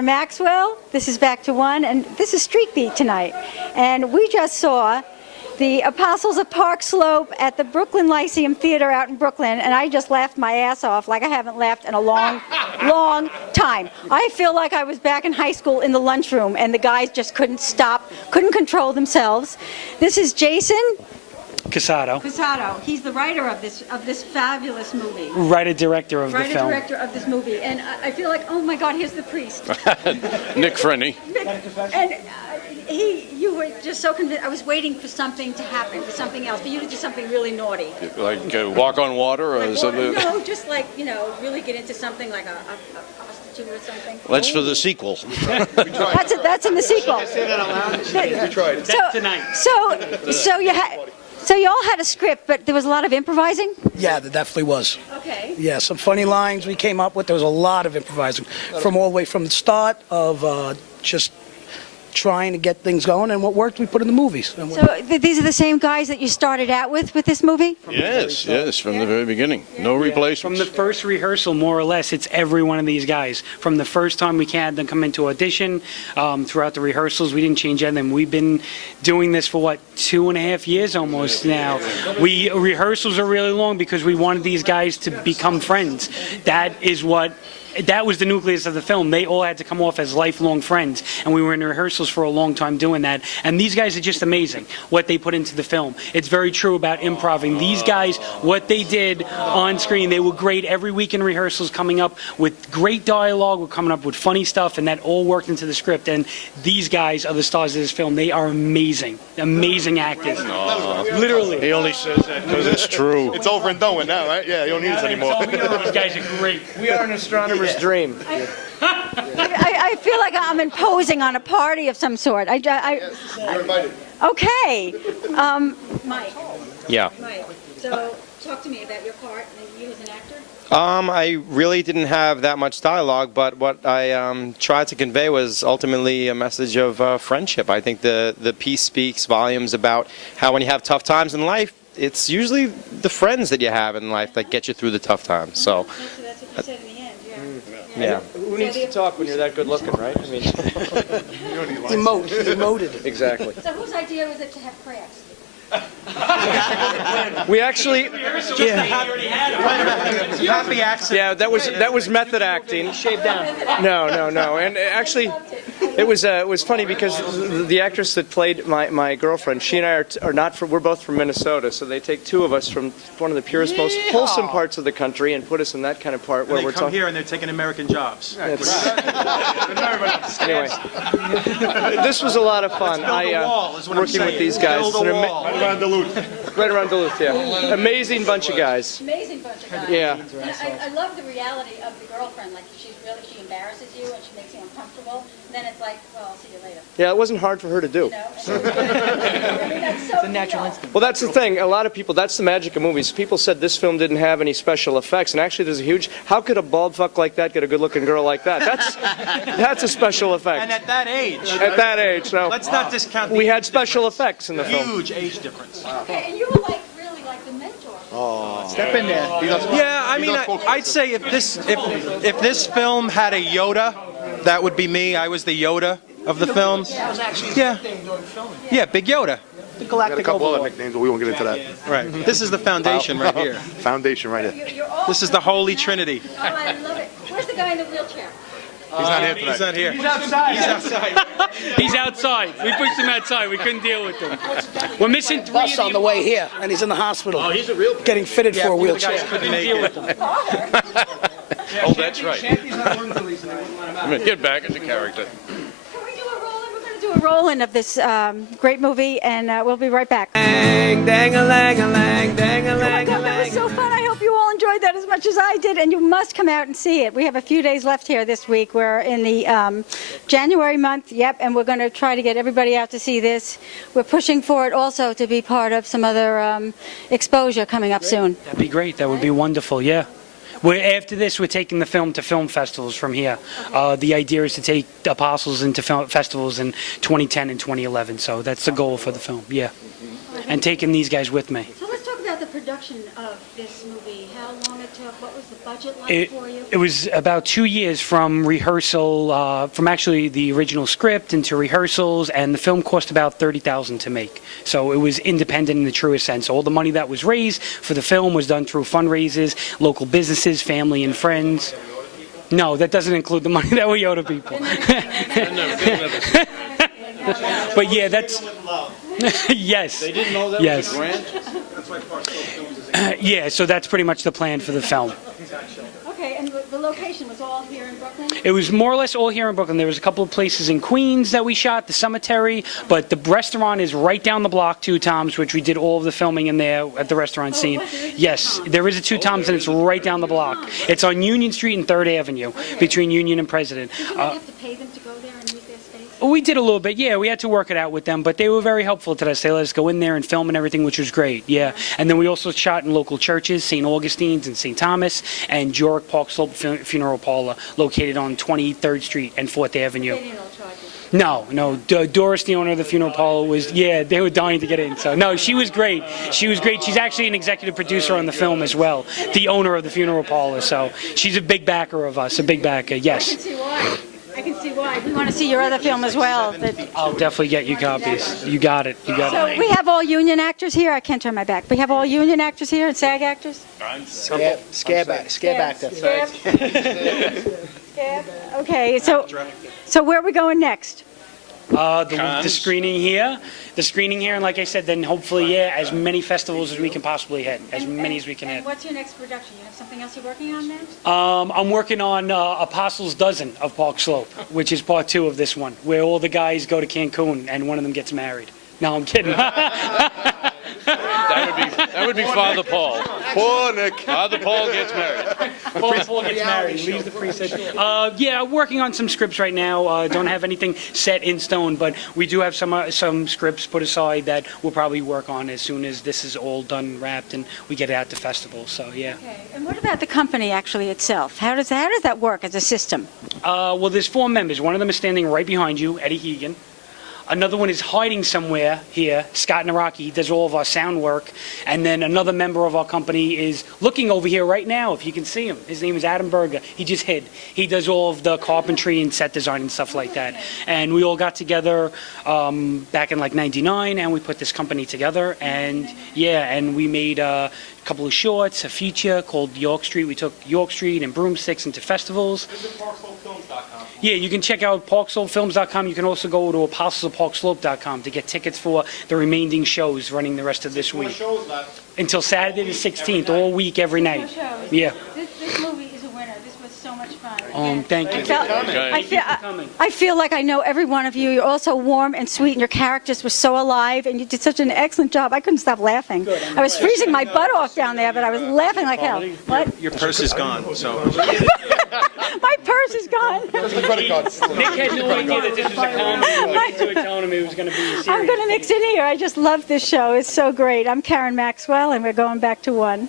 Karen Maxwell. This is Back to One, and this is Street Beat tonight. And we just saw the Apostles of Park Slope at the Brooklyn Lyceum Theater out in Brooklyn, and I just laughed my ass off like I haven't laughed in a long, long time. I feel like I was back in high school in the lunchroom, and the guys just couldn't stop, couldn't control themselves. This is Jason Cusato. Cusato. He's the writer of this fabulous movie. Writer-director of the film. Writer-director of this movie. And I feel like, oh my God, here's the priest. Nick Frenny. And you were just so convinced. I was waiting for something to happen, for something else, for you to do something really naughty. Like walk on water or something? No, just like, really get into something like a prostitute or something. That's for the sequel. That's in the sequel. Say that out loud. We tried. That's tonight. So you all had a script, but there was a lot of improvising? Yeah, there definitely was. Okay. Yeah, some funny lines we came up with. There was a lot of improvising from all the way from the start of just trying to get things going, and what worked we put in the movies. So these are the same guys that you started out with this movie? Yes, from the very beginning. No replacements. From the first rehearsal, more or less, it's every one of these guys. From the first time we had them come into audition, throughout the rehearsals, we didn't change anything. We've been doing this for, 2.5 years almost now. Rehearsals are really long because we wanted these guys to become friends. That was the nucleus of the film. They all had to come off as lifelong friends, and we were in rehearsals for a long time doing that. And these guys are just amazing, what they put into the film. It's very true about improvising. These guys, what they did on screen, they were great every week in rehearsals, coming up with great dialogue, we're coming up with funny stuff, and that all worked into the script. And these guys are the stars of this film. They are amazing, amazing actors. Literally. He only says that because it's true. It's over and done with now, right? Yeah, you don't need us anymore. These guys are great. We are an astronomer's dream. I feel like I'm imposing on a party of some sort. You're invited. Okay. Mike. Yeah. Mike. So talk to me about your part, you as an actor. I really didn't have that much dialogue, but what I tried to convey was ultimately a message of friendship. I think the piece speaks volumes about how when you have tough times in life, it's usually the friends that you have in life that get you through the tough times. So. That's what you said in the end, Yeah. Who needs to talk when you're that good looking, right? I mean, Emoted. exactly. So whose idea was it to have crafts? We actually, Happy accident. yeah, that was method acting. Shaved down. No, and actually, it was funny because the actress that played my girlfriend, she and I are not from. We're both from Minnesota, so they take two of us from one of the purest, most wholesome parts of the country and put us in that kind of part where we're talking. Here and they're taking American jobs. Anyway, this was a lot of fun. Working with these guys. It's Right around Duluth. Right around Duluth, yeah. Amazing bunch of guys. Amazing bunch of guys. Yeah. And I love the reality of the girlfriend. Like, she embarrasses you and she makes you uncomfortable. And then it's like, well, I'll see you later. Yeah, it wasn't hard for her to do. That's so it's a natural instinct. Well, that's the thing. A lot of people, that's the magic of movies. People said this film didn't have any special effects, and actually there's a huge, how could a bald fuck like that get a good-looking girl like that? That's a special effect. And at that age. At that age, no. Let's not discount the We had age special difference. effects in the film. Huge age difference. Okay, and you were really like the mentor. Step in there. Yeah, I mean, I'd say if this film had a Yoda, that would be me. I was the Yoda of the film. Yeah, Big Yoda. The Got a Galactic couple other Overlord. nicknames, but we won't get into that. Right. This is the foundation right here. Foundation right here. You're all This is the Holy Trinity. Oh, I love it. Where's the guy in the wheelchair? He's not here tonight. He's not here. He's outside. We pushed him outside. We couldn't deal with him. We're missing three Bus on the way here, and he's in the hospital. Oh, he's a real. Getting fitted for a wheelchair. Couldn't make it. Oh, that's right. Get back into character. Can we do a roll-in? We're going to do a roll-in of this great movie, and we'll be right back. Dang, dang-a-lang-a-lang, dang-a-lang-a-lang. That was so fun. I hope you all enjoyed that as much as I did, and you must come out and see it. We have a few days left here this week. We're in the January month, and we're going to try to get everybody out to see this. We're pushing for it also to be part of some other exposure coming up soon. That'd be great. That would be wonderful. Yeah. After this, we're taking the film to film festivals from here. The idea is to take Apostles into film festivals in 2010 and 2011. So that's the goal for the film. Yeah. And taking these guys with me. So let's talk about the production of this movie. How long what was the budget like It, for you? it was about 2 years from rehearsal, from actually the original script into rehearsals, and the film cost about $30,000 to make. So it was independent in the truest sense. All the money that was raised for the film was done through fundraisers, local businesses, family and friends. No, that doesn't include the money that we owe to people. But yeah, that's yes. They didn't know that Yes. was a grant? Yeah, so that's pretty much the plan for the film. Okay, and the location was all here in Brooklyn? It was more or less all here in Brooklyn. There was a couple of places in Queens that we shot, the cemetery, but the restaurant is right down the block, Two Toms, which we did all of the filming in there at the restaurant scene. Yes, there is a Two Toms, and it's right down the block. It's on Union Street and 3rd Avenue, between Union and President. Did you have to pay them to go there and use their space? We did a little bit, yeah. We had to work it out with them, but they were very helpful to us. They let us go in there and film and everything, which was great, yeah. And then we also shot in local churches, St. Augustine's and St. Thomas, and Jorick Park Slope Funeral Parlor, located on 23rd Street and 4th Avenue. They didn't all charge you. No. Doris, the owner of the funeral parlor, was, yeah, they were dying to get in. So, no, she was great. She was great. She's actually an executive producer on the film as well, the owner of the funeral parlor. So, she's a big backer of us, a big backer, I yes. can see why. I can see why. We want to see your other film as well. I'll definitely get you copies. You got it. You got So it. we have all union actors here. I can't turn my back. We have all union actors here and SAG actors. Scab actor. Scab. Okay, so where are we going next? The screening here, and like I said, then hopefully, yeah, as many festivals as we can possibly hit, as many as we can And hit. what's your next production? You have something else you're working on now? I'm working on Apostles Dozen of Park Slope, which is part 2 of this one, where all the guys go to Cancun and one of them gets married. No, I'm kidding. That would be Father Paul. Poor Nick. Father Paul gets married. Paul gets married, leaves the priesthood. Yeah, working on some scripts right now. Don't have anything set in stone, but we do have some scripts put aside that we'll probably work on as soon as this is all done, wrapped, and we get it out to festivals. So yeah. Okay. And what about the company actually itself? How does that work as a system? Well, there's 4 members. One of them is standing right behind you, Eddie Hegan. Another one is hiding somewhere here, Scott Naraki. He does all of our sound work. And then another member of our company is looking over here right now, if you can see him. His name is Adam Berger. He just hid. He does all of the carpentry and set design and stuff like that. And we all got together back in like '99, and we put this company together. And yeah, and we made a couple of shorts, a feature called York Street. We took York Street and broomsticks into festivals. Yeah, you can check out parkslopefilms.com. You can also go to apostlesofparkslope.com to get tickets for the remaining shows running the rest of this week. Until Saturday the 16th, all week, every night. Shows. Yeah. This movie is a winner. This was so much fun. Thank you. I feel like I know every one of you. You're all so warm and sweet, and your characters were so alive, and you did such an excellent job. I couldn't stop laughing. I was freezing my butt off down there, but I was laughing like hell. What? Your purse is gone, so. My purse is gone. Nick had no idea that this was a comedy. When we were telling him it was going to be a serious I'm going to mix in here. I just love this show. It's so great. I'm Karen Maxwell, and we're going back to 1.